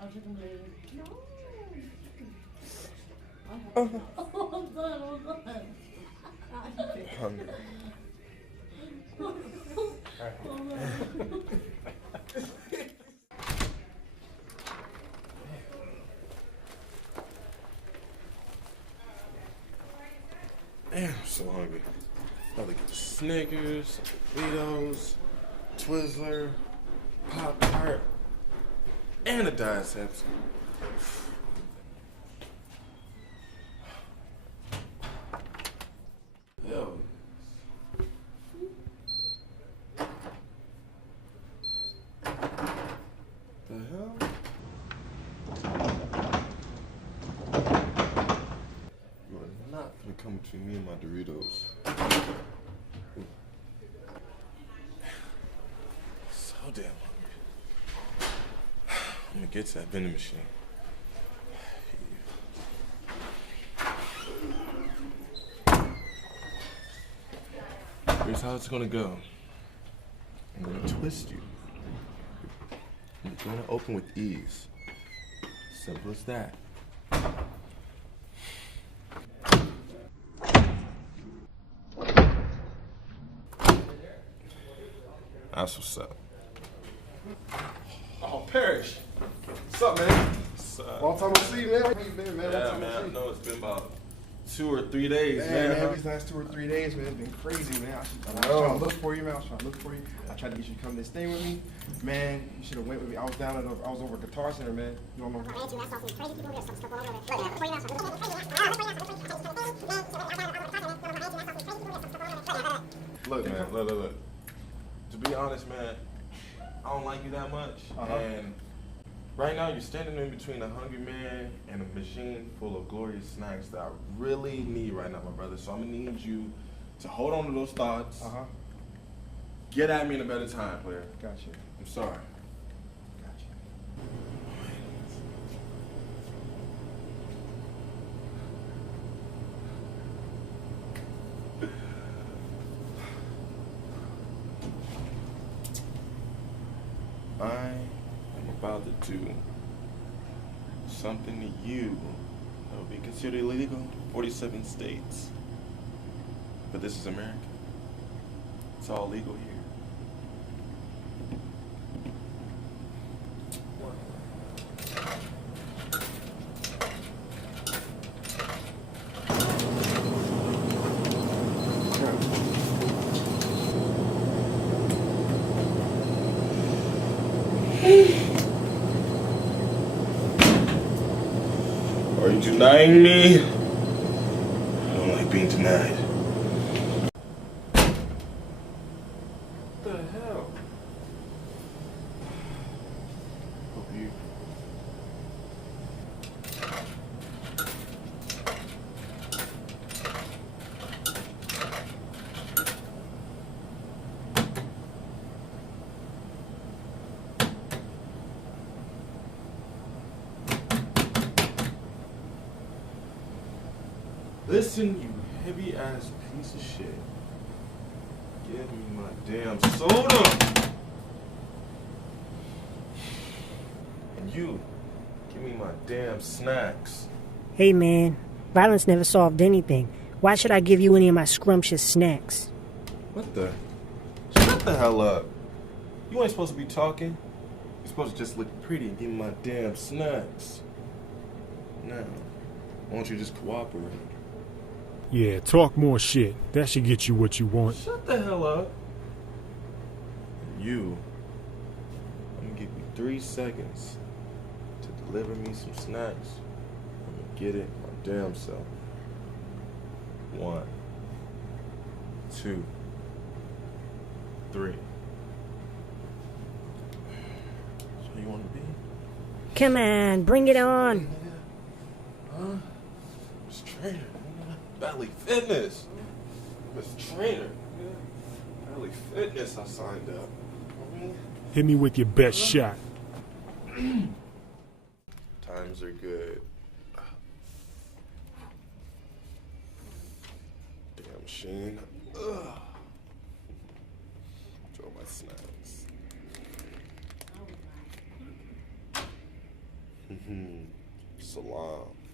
I'll take them later. No. Oh, I'm done. hungry. Damn, I'm so hungry. About to get Snickers, Doritos, Twizzler, Pop-Tart, and a Diet Pepsi. Yo. The hell? You are not gonna come between me and my Doritos. So damn hungry. I'm gonna get to that vending machine. Here's how it's gonna go. I'm gonna twist you. You're gonna open with ease. Simple as that. That's what's up. Oh, Parrish. What's up, man? What's up? Long time no see, man. How you been, man? Yeah, man, I know it's been about 2 or 3 days, man. These last 2 or 3 days, man, it's been crazy, man. I was know. trying to look for you, man. I tried to get you to come to this thing with me. Man, you should have went with me. I was over at Guitar Center, man. You don't know Look, man, look. To be honest, man, I don't like you that much. And right now, you're standing in between a hungry man and a machine full of glorious snacks that I really need right now, my brother. So I'm gonna need you to hold on to those thoughts. Get at me in a better time, player. Gotcha. I'm sorry. Gotcha. I am about to do something to you that would be considered illegal in 47 states. But this is America. It's all legal here. Are you denying me? I don't like being denied. What the hell? Hope you. Listen, you heavy ass piece of shit. Give me my damn soda. And you, give me my damn snacks. Hey man, violence never solved anything. Why should I give you any of my scrumptious snacks? What the? Shut the hell up. You ain't supposed to be talking. You're supposed to just look pretty and give me my damn snacks. Now, why don't you just cooperate? Yeah, talk more shit. That should get you what you want. Shut the hell up. You, I'm gonna give you 3 seconds to deliver me some snacks. I'm gonna get it my damn self. 1, 2, 3. So you want to be? Come on, bring it on. Huh? Miss Trainer. Belly Fitness. Miss Trainer. Belly Fitness, I signed up. Hit me with your best shot. Times are good. Damn machine. Ugh. Throw my snacks. Salam.